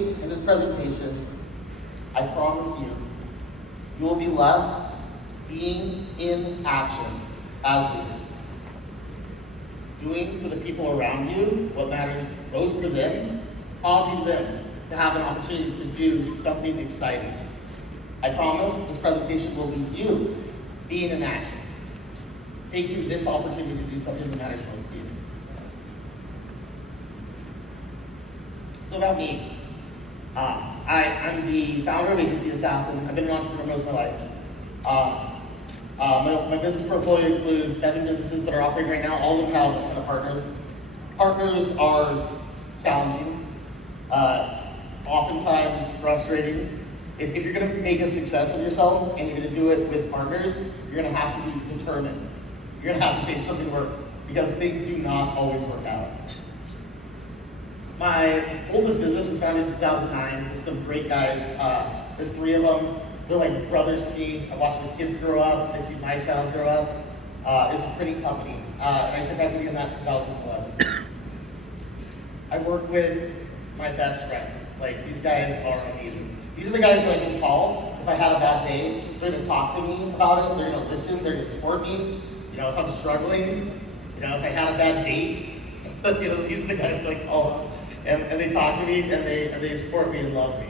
In this presentation, I promise you, you will be left being in action as leaders. Doing for the people around you what matters most to them, causing them to have an opportunity to do something exciting. I promise this presentation will leave you being in action, taking this opportunity to do something that matters most to you. So about me. I'm the founder of Agency Assassin. I've been an entrepreneur most of my life. My business portfolio includes 7 businesses that are operating right now. All of them have a ton of partners. Partners are challenging, oftentimes frustrating. If you're going to make a success of yourself and you're going to do it with partners, you're going to have to be determined. You're going to have to make something work because things do not always work out. My oldest business was founded in 2009 with some great guys. There's 3 of them. They're like brothers to me. I watch the kids grow up. I see my child grow up. It's a pretty company. And I took equity in that in 2011. I work with my best friends. Like, these guys are amazing. These are the guys that I can call if I had a bad day. They're going to talk to me about it. They're going to listen. They're going to support me. If I'm struggling, if I had a bad date, these are the guys that I call. And they talk to me, and they support me and love me.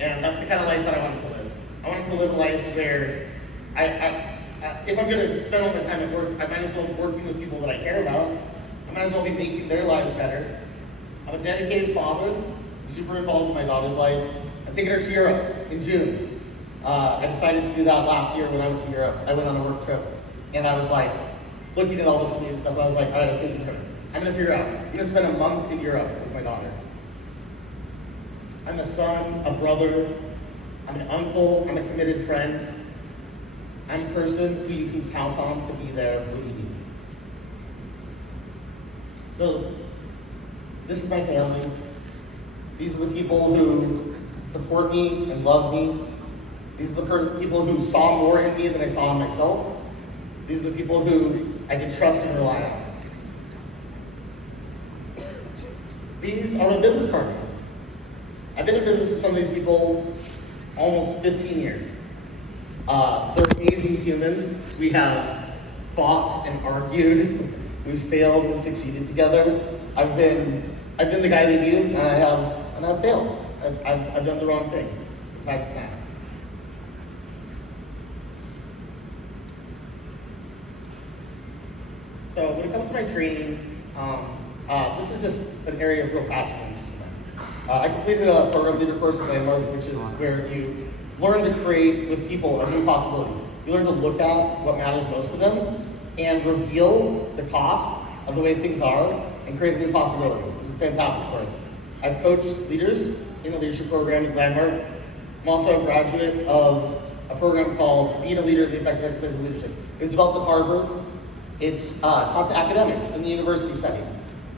And that's the kind of life that I wanted to live. I wanted to live a life where if I'm going to spend all my time at work, I might as well be working with people that I care about. I might as well be making their lives better. I'm a dedicated father. I'm super involved in my daughter's life. I'm taking her to Europe in June. I decided to do that last year when I went to Europe. I went on a work trip, and I was like, looking at all this amazing stuff, I was like, all right, I'm taking her. I'm going to figure out. I'm going to spend a month in Europe with my daughter. I'm a son, a brother, I'm an uncle, I'm a committed friend. I'm a person who you can count on to be there when you need me. So, this is my family. These are the people who support me and love me. These are the people who saw more in me than I saw in myself. These are the people who I can trust and rely on. These are my business partners. I've been in business with some of these people almost 15 years. They're amazing humans. We have fought and argued. We've failed and succeeded together. I've been the guy they needed, and I've failed. I've done the wrong thing from time to time. So when it comes to my training, this is just an area of real passion. I completed a program leader course with Landmark, which is where you learn to create with people a new possibility. You learn to look at what matters most to them and reveal the cost of the way things are and create a new possibility. It's a fantastic course. I've coached leaders in the leadership program at Landmark. I'm also a graduate of a program called Being a Leader in the Effective Exercise of Leadership. It's developed at Harvard. It's taught to academics in the university setting.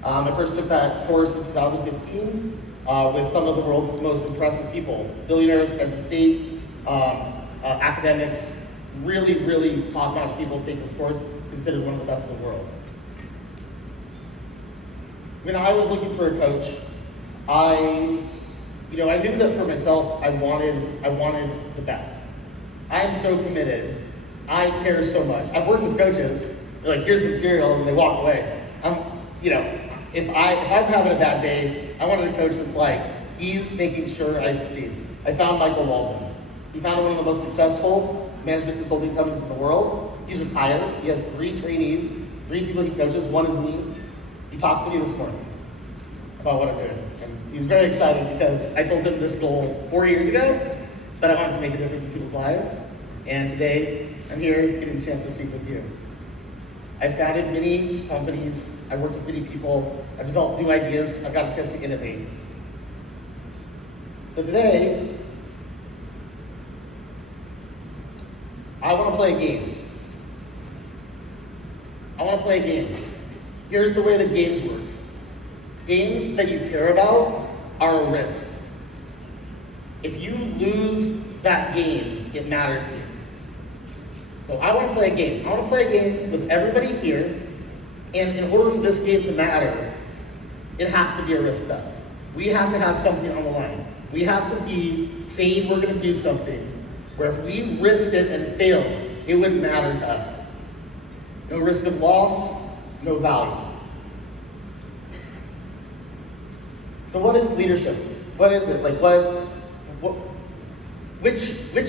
I first took that course in 2015 with some of the world's most impressive people, billionaires, heads of state, academics, really, really top-notch people taking this course, considered one of the best in the world. When I was looking for a coach, I knew that for myself, I wanted the best. I am so committed. I care so much. I've worked with coaches. They're like, here's the material, and they walk away. If I'm having a bad day, I wanted a coach that's like, he's making sure I succeed. I found Michael Waldman. He founded one of the most successful management consulting companies in the world. He's retired. He has 3 trainees, 3 people he coaches. One is me. He talked to me this morning about what I'm doing. And he's very excited because I told him this goal 4 years ago, that I wanted to make a difference in people's lives. And today, I'm here getting a chance to speak with you. I've founded many companies, I've worked with many people, I've developed new ideas, I've got a chance to innovate. So today, I want to play a game. I want to play a game. Here's the way that games work. Games that you care about are a risk. If you lose that game, it matters to you. So I want to play a game. I want to play a game with everybody here, and in order for this game to matter, it has to be a risk test. We have to have something on the line. We have to be saying we're going to do something where if we risked it and failed, it wouldn't matter to us. No risk of loss, no value. So what is leadership? What is it? Like which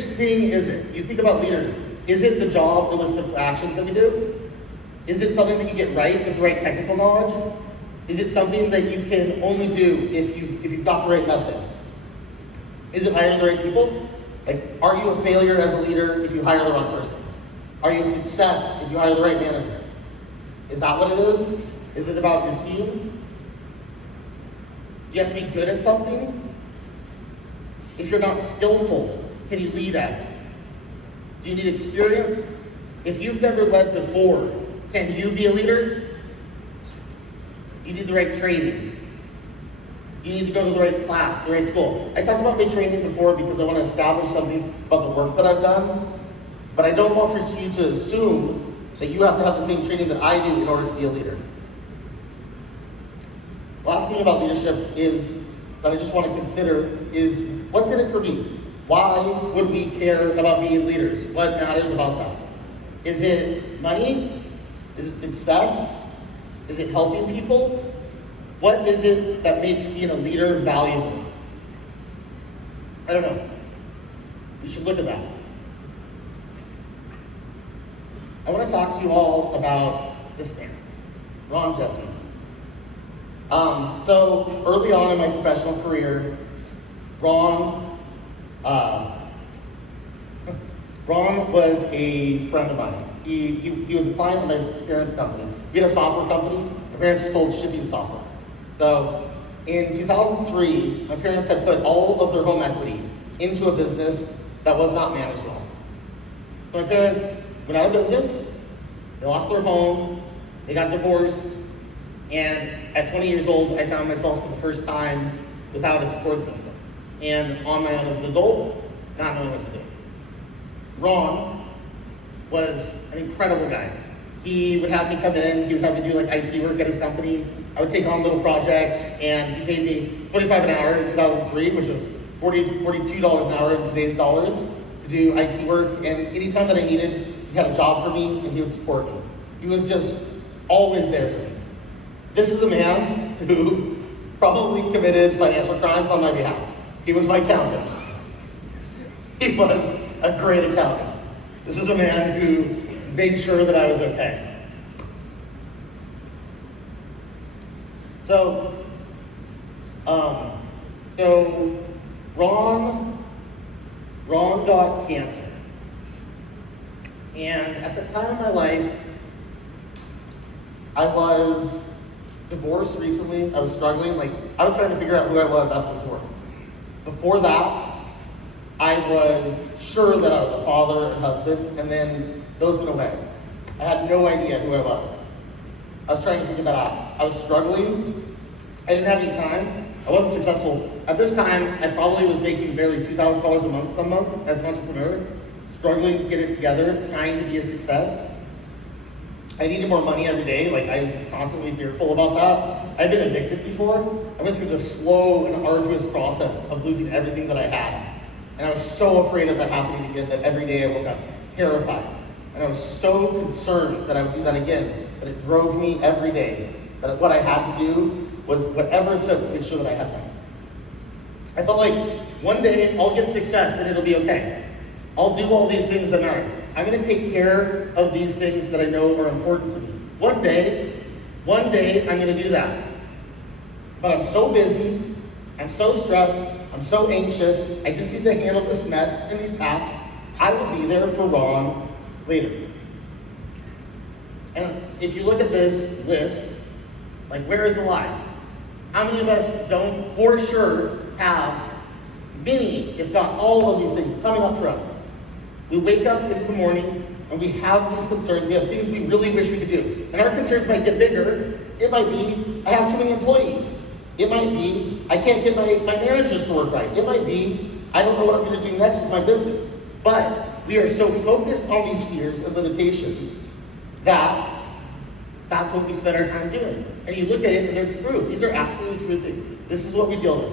thing is it? You think about leaders. Is it the job or list of actions that we do? Is it something that you get right with the right technical knowledge? Is it something that you can only do if you've got the right method? Is it hiring the right people? Like, are you a failure as a leader if you hire the wrong person? Are you a success if you hire the right manager? Is that what it is? Is it about your team? Do you have to be good at something? If you're not skillful, can you lead at it? Do you need experience? If you've never led before, can you be a leader? Do you need the right training? Do you need to go to the right class, the right school? I talked about my training before because I want to establish something about the work that I've done, but I don't want for you to assume that you have to have the same training that I do in order to be a leader. Last thing about leadership is that I just want to consider is what's in it for me? Why would we care about being leaders? What matters about that? Is it money? Is it success? Is it helping people? What is it that makes being a leader valuable? I don't know. We should look at that. I want to talk to you all about this man, Ron Jesse. So early on in my professional career, Ron was a friend of mine. He was a client of my parents' company. We had a software company. My parents sold shipping software. So in 2003, my parents had put all of their home equity into a business that was not managed well. So my parents went out of business, they lost their home, they got divorced, and at 20 years old, I found myself for the first time without a support system. And on my own as an adult, not knowing what to do. Ron was an incredible guy. He would have me come in, he would have me do like IT work at his company. I would take on little projects, and he paid me $25 an hour in 2003, which was $42 an hour in today's dollars, to do IT work. And anytime that I needed, he had a job for me, and he would support me. He was just always there for me. This is a man who probably committed financial crimes on my behalf. He was my accountant. He was a great accountant. This is a man who made sure that I was okay. So Ron got cancer. And at the time of my life, I was divorced recently. I was struggling. I was trying to figure out who I was after the divorce. Before that, I was sure that I was a father and husband, and then those went away. I had no idea who I was. I was trying to figure that out. I was struggling. I didn't have any time. I wasn't successful. At this time, I probably was making barely $2,000 a month some months as an entrepreneur, struggling to get it together, trying to be a success. I needed more money every day. I was just constantly fearful about that. I'd been addicted before. I went through this slow and arduous process of losing everything that I had. And I was so afraid of that happening again that every day I woke up terrified. And I was so concerned that I would do that again, that it drove me every day, that what I had to do was whatever it took to make sure that I had that. I felt like one day I'll get success and it'll be okay. I'll do all these things that matter. I'm going to take care of these things that I know are important to me. One day I'm going to do that. But I'm so busy, I'm so stressed, I'm so anxious, I just need to handle this mess and these tasks. I will be there for Ron later. And if you look at this list, where is the lie? How many of us don't for sure have many, if not all of these things coming up for us? We wake up in the morning and we have these concerns. We have things we really wish we could do. And our concerns might get bigger. It might be, I have too many employees. It might be, I can't get my managers to work right. It might be, I don't know what I'm going to do next with my business. But we are so focused on these fears and limitations that that's what we spend our time doing. And you look at it and they're true. These are absolutely true things. This is what we deal with.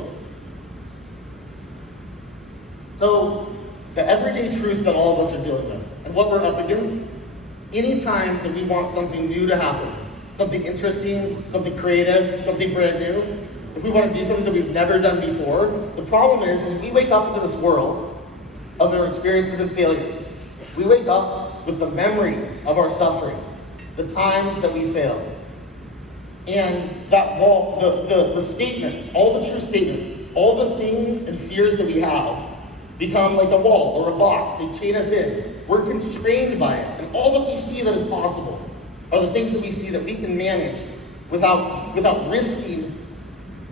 So, the everyday truth that all of us are dealing with, and what we're up against, anytime that we want something new to happen, something interesting, something creative, something brand new, if we want to do something that we've never done before, the problem is we wake up into this world of our experiences and failures. We wake up with the memory of our suffering, the times that we failed. And that wall, the statements, all the true statements, all the things and fears that we have become like a wall or a box. They chain us in. We're constrained by it. And all that we see that is possible are the things that we see that we can manage without risking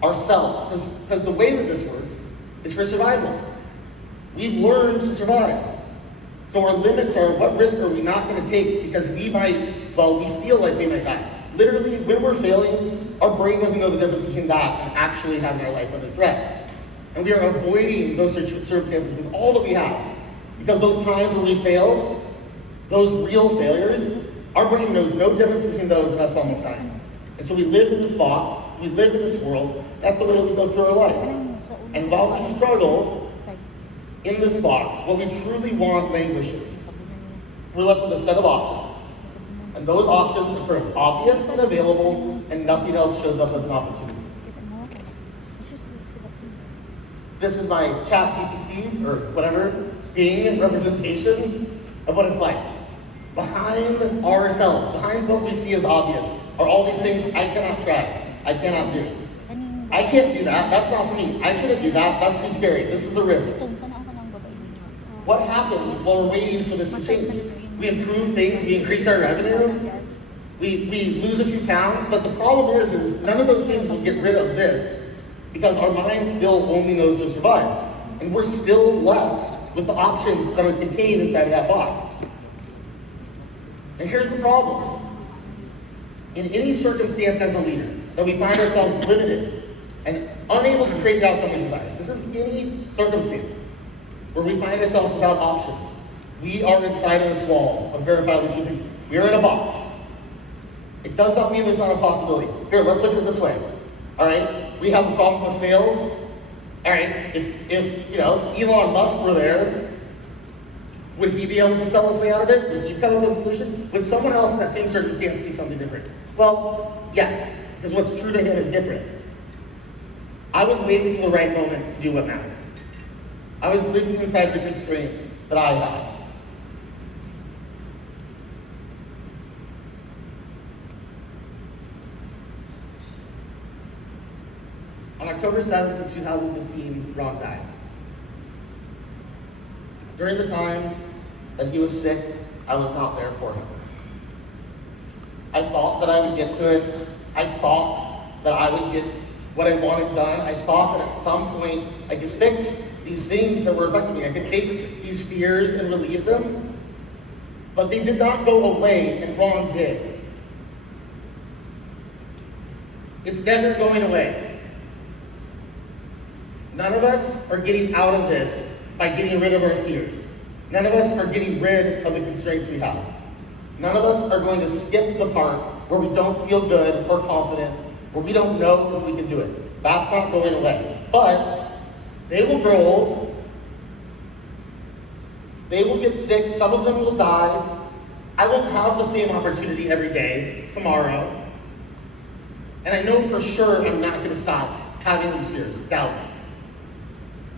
ourselves. Because the way that this works is for survival. We've learned to survive. So our limits are, what risk are we not going to take because we feel like we might die. Literally, when we're failing, our brain doesn't know the difference between that and actually having our life under threat. And we are avoiding those circumstances with all that we have. Because those times where we failed, those real failures, our brain knows no difference between those and us on this time. And so we live in this box, we live in this world, that's the way that we go through our life. And while we struggle in this box, what we truly want languishes. We're left with a set of options. And those options are as obvious and available, and nothing else shows up as an opportunity. This is my chat GPT, or whatever, Eean representation of what it's like. Behind ourselves, behind what we see as obvious, are all these things I cannot try, I cannot do. I can't do that, that's not for me. I shouldn't do that, that's too scary, this is a risk. What happens while we're waiting for this to change? We improve things, we increase our revenue, we lose a few pounds, but the problem is none of those things will get rid of this because our mind still only knows to survive. And we're still left with the options that are contained inside of that box. And here's the problem. In any circumstance as a leader, that we find ourselves limited and unable to create the outcome we desire. This is any circumstance where we find ourselves without options. We are inside of this wall of verifiable truth. We are in a box. It does not mean there's not a possibility. Here, let's look at it this way. All right, we have a problem with sales. All right, if Elon Musk were there, would he be able to sell his way out of it? Would he come up with a solution? Would someone else in that same circumstance see something different? Well, yes, because what's true to him is different. I was waiting for the right moment to do what mattered. I was living inside the constraints that I had. On October 7th of 2015, Ron died. During the time that he was sick, I was not there for him. I thought that I would get to it. I thought that I would get what I wanted done. I thought that at some point I could fix these things that were affecting me. I could take these fears and relieve them. But they did not go away, and Ron did. It's never going away. None of us are getting out of this by getting rid of our fears. None of us are getting rid of the constraints we have. None of us are going to skip the part where we don't feel good or confident, where we don't know if we can do it. That's not going away. But they will grow old. They will get sick. Some of them will die. I won't have the same opportunity every day tomorrow. And I know for sure I'm not going to stop having these fears, doubts,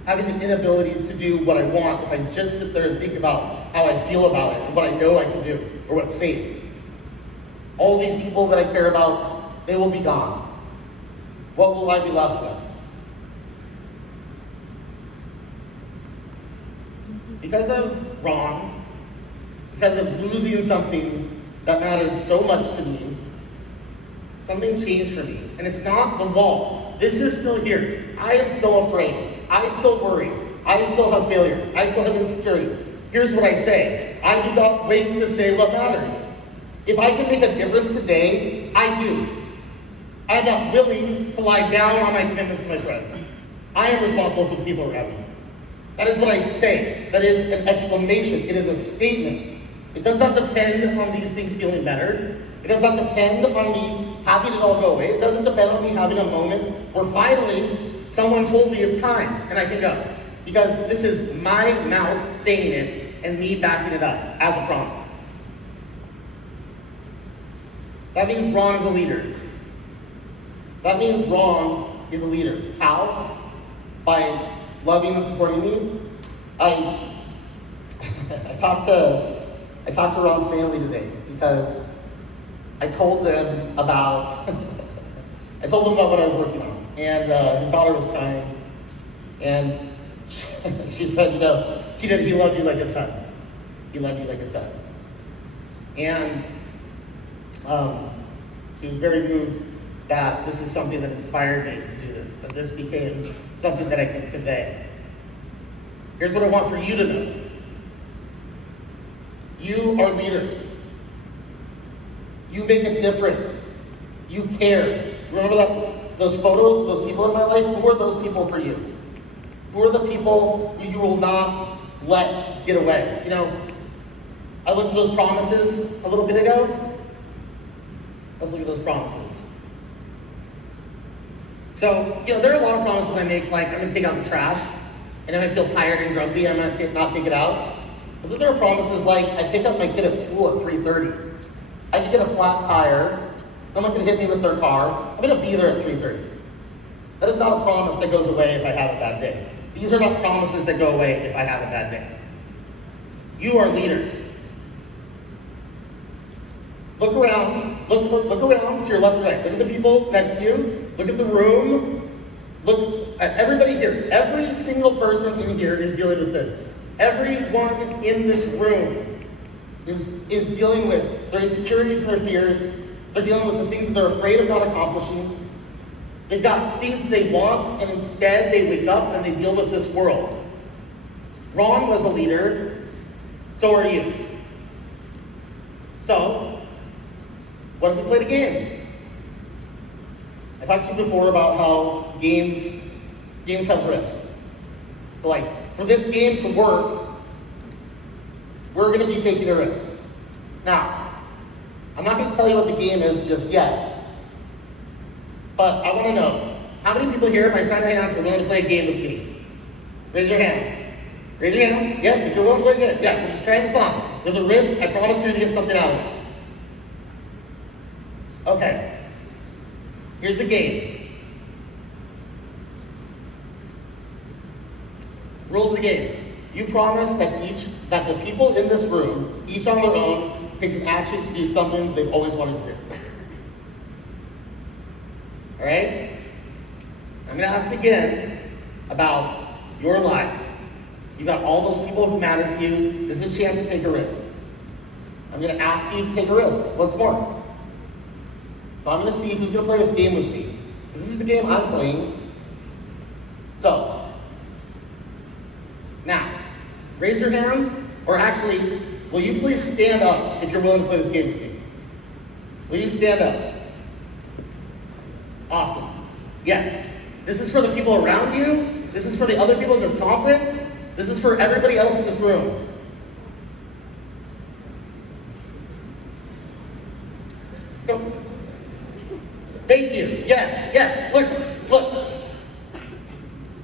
having the inability to do what I want if I just sit there and think about how I feel about it and what I know I can do or what's safe. All these people that I care about, they will be gone. What will I be left with? Because of Ron, because of losing something that mattered so much to me, something changed for me. And it's not the wall. This is still here. I am still afraid. I still worry. I still have failure. I still have insecurity. Here's what I say. I do not wait to say what matters. If I can make a difference today, I do. I'm not willing to lie down on my commitments to my friends. I am responsible for the people around me. That is what I say. That is an exclamation. It is a statement. It does not depend on these things feeling better. It does not depend on me having it all go away. It doesn't depend on me having a moment where finally someone told me it's time and I can go. Because this is my mouth saying it and me backing it up as a promise. That means Ron is a leader. That means Ron is a leader. How? By loving and supporting me. I talked to Ron's family today because I told them about what I was working on, and his daughter was crying, and she said, he loved you like a son. He loved you like a son, and she was very moved that this is something that inspired me to do this, that this became something that I could convey. Here's what I want for you to know. You are leaders. You make a difference. You care. Remember those photos of those people in my life? Who are those people for you? Who are the people who you will not let get away? I looked at those promises a little bit ago. Let's look at those promises. So, there are a lot of promises I make, like I'm going to take out the trash, and if I feel tired and grumpy, I'm going to not take it out. But then there are promises like I pick up my kid at school at 3:30. I could get a flat tire. Someone could hit me with their car. I'm going to be there at 3:30. That is not a promise that goes away if I have a bad day. These are not promises that go away if I have a bad day. You are leaders. Look around. Look around to your left and right. Look at the people next to you. Look at the room. Look at everybody here. Every single person in here is dealing with this. Everyone in this room is dealing with their insecurities and their fears. They're dealing with the things that they're afraid of not accomplishing. They've got things that they want, and instead they wake up and they deal with this world. Ron was a leader. So are you. So, what if we played a game? I talked to you before about how games have risk. So for this game to work, we're going to be taking a risk. Now, I'm not going to tell you what the game is just yet, but I want to know, how many people here, by sign of hands, are willing to play a game with me? Raise your hands. Raise your hands. Yep, if you're willing to play a game. Yeah, we're just trying this on. There's a risk. I promise you to get something out of it. Okay. Here's the game. Rules of the game. You promise that the people in this room, each on their own, takes an action to do something they've always wanted to do. All right? I'm going to ask again about your lives. You've got all those people who matter to you. This is a chance to take a risk. I'm going to ask you to take a risk once more. So I'm going to see who's going to play this game with me. This is the game I'm playing. So, now, raise your hands, or actually, will you please stand up if you're willing to play this game with me? Will you stand up? Awesome. Yes. This is for the people around you. This is for the other people at this conference. This is for everybody else in this room. Go. Thank you. Yes. Look.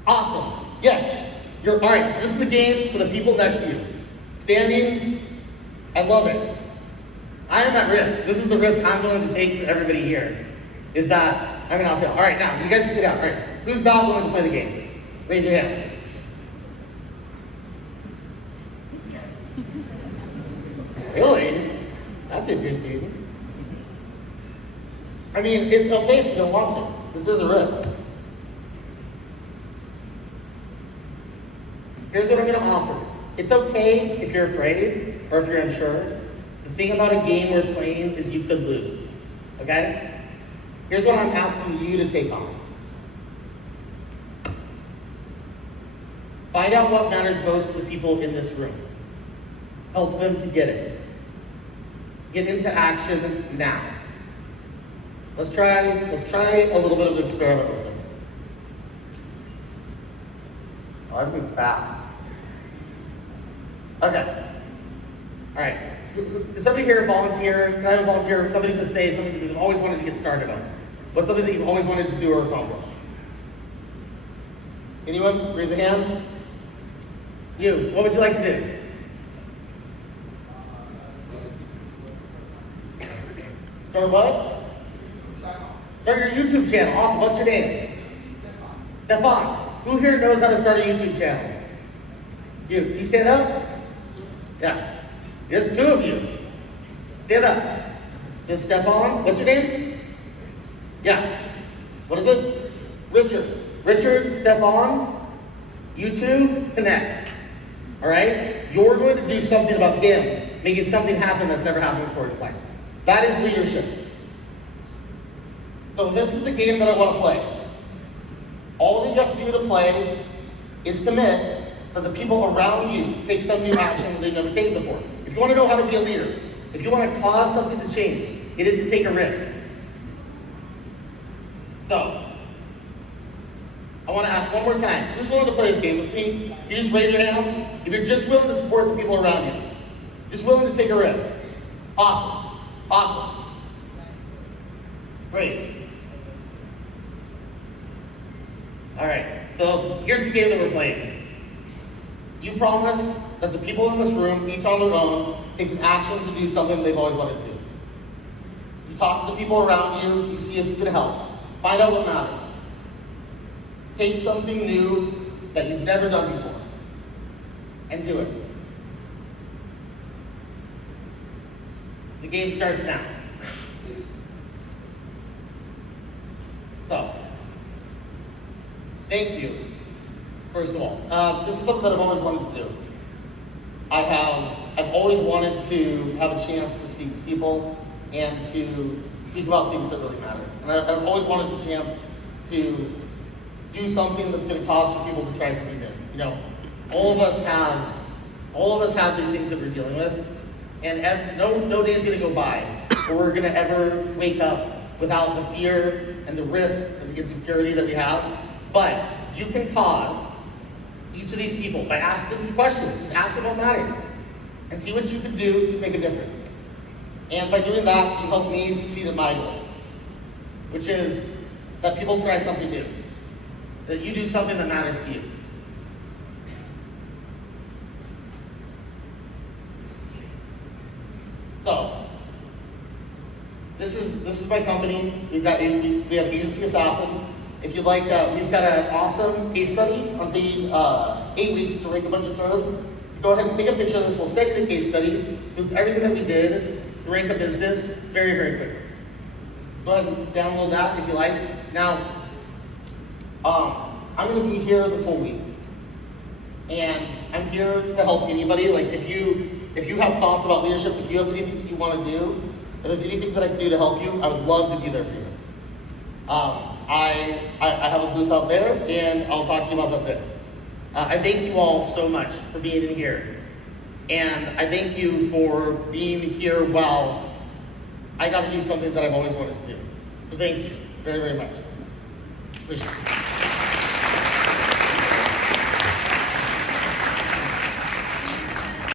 Awesome. Yes. All right. This is the game for the people next to you. Standing. I love it. I am at risk. This is the risk I'm willing to take for everybody here. Is that I'm going to fail. All right, now you guys can sit down. All right. Who's not willing to play the game? Raise your hands. Really? That's interesting. I mean, it's okay if you don't want to. This is a risk. Here's what I'm going to offer. It's okay if you're afraid or if you're unsure. The thing about a game worth playing is you could lose. Okay? Here's what I'm asking you to take on. Find out what matters most to the people in this room. Help them to get it. Get into action now. Let's try a little bit of an experiment with this. Oh, I've moved fast. Okay. All right. Does somebody here volunteer? Can I have a volunteer? Somebody to say something that you've always wanted to get started on. What's something that you've always wanted to do or accomplish? Anyone? Raise a hand. You. What would you like to do? Start what? Start your YouTube channel. Awesome. What's your name? Stefan. Who here knows how to start a YouTube channel? You stand up? Yeah. There's two of you. Stand up. This is Stefan. What's your name? Yeah. What is it? Richard. Richard, Stefan, you two connect. All right? You're going to do something about him, making something happen that's never happened before in his life. That is leadership. So this is the game that I want to play. All that you have to do to play is commit that the people around you take some new action that they've never taken before. If you want to know how to be a leader, if you want to cause something to change, it is to take a risk. So, I want to ask one more time, who's willing to play this game with me? You just raise your hands. If you're just willing to support the people around you, just willing to take a risk. Awesome. Awesome. Great. All right, so here's the game that we're playing. You promise that the people in this room, each on their own, take some action to do something they've always wanted to do. You talk to the people around you, you see if you can help. Find out what matters. Take something new that you've never done before and do it. The game starts now. So, thank you, first of all. This is something that I've always wanted to do. I've always wanted to have a chance to speak to people and to speak about things that really matter. And I've always wanted the chance to do something that's going to cause for people to try something new. You know, all of us have these things that we're dealing with, and no day is going to go by where we're going to ever wake up without the fear and the risk and the insecurity that we have. But you can cause each of these people by asking them some questions. Just ask them what matters and see what you can do to make a difference. And by doing that, you help me succeed in my goal, which is that people try something new, that you do something that matters to you. So, this is my company. We have Agency Assassin. If you'd like, we've got an awesome case study on taking 8 weeks to rank a bunch of terms. Go ahead and take a picture of this. We'll study the case study. It's everything that we did to rank a business very, very quickly. Go ahead and download that if you like. Now, I'm going to be here this whole week, and I'm here to help anybody. Like if you have thoughts about leadership, if you have anything that you want to do, if there's anything that I can do to help you, I would love to be there for you. I have a booth out there, and I'll talk to you about that there. I thank you all so much for being in here, and I thank you for being here while I got to do something that I've always wanted to do. So thank you very, very much. Appreciate it.